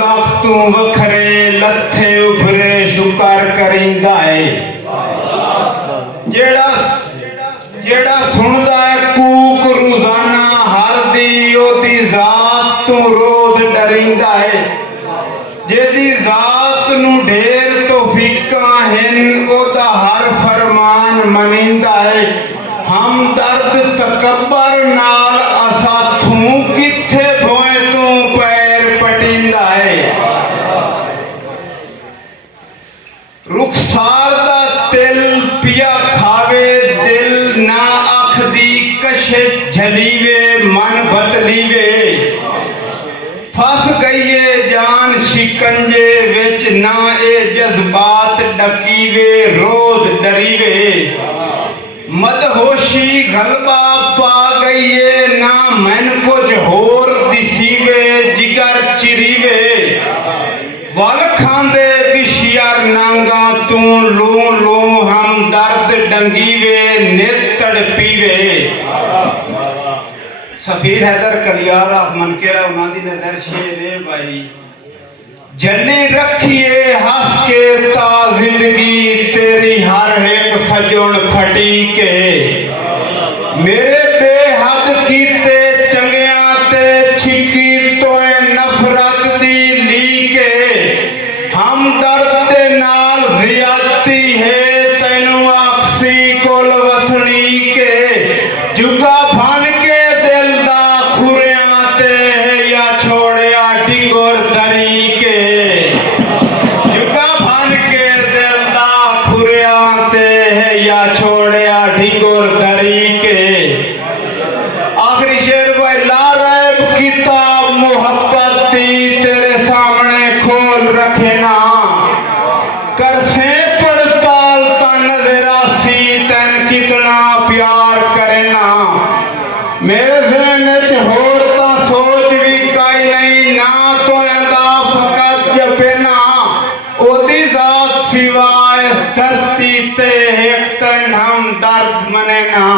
लाख तू वखरे लथे उभरे शुकर करिंदा है। जेड़ा जेड़ा सुनदा है कूक रोजाना हर दी ओदी जात तू रोज डरिंदा है। जेदी जात नू ढेर तौफीकां हैं ओदा हर फरमान मनिंदा है। हम दर्द तकबर नाल असा थू किथे भोए तू पैर पटिंदा है। रुखसार दा तिल पिया खावे दिल ना अख दी कशिश झलीवे मन बदलीवे। फस गई है जान शिकंजे विच ना ए जज्बात डकीवे रोज डरीवे। मदहोशी गलबा पा गई है ना मैन कुछ होर दिसीवे जिगर चिरीवे। वल खांदे बिशियर नांगा तू लू लू हम दर्द डंगीवे नित तड़पीवे। सफीर हैदर कलियार मनकेरा उन्होंने नजर शेरे भाई जली रखिए हंस के ता जिंदगी तेरी हर एक सजन फटी के। मेरे बेहद कीते चंगिया ते छिकी तोए नफरत दी ली के। हम दर्द दे नाल ज़ियादती है तैनू आखसी कोल वसनी के। जुगा भन के दिल दा खुरिया ते या छोड़िया टिंगोर दरी के। जुगा भन के दिल दा खुरिया ते या छोड़िया टिंगोर दरी के। आखिरी शेर भाई ला रैब किताब मोहब्बत दी तेरे सामने खोल रखे ना। कर से पड़ताल तन रासी तैन कितना प्यार करे ना। मेरे ज़हन च होर ता सोच भी काई नहीं ना तो एदा फकत जपे ना। ओदी जात सिवाय धरती ते एक तन हम दर्द मने ना।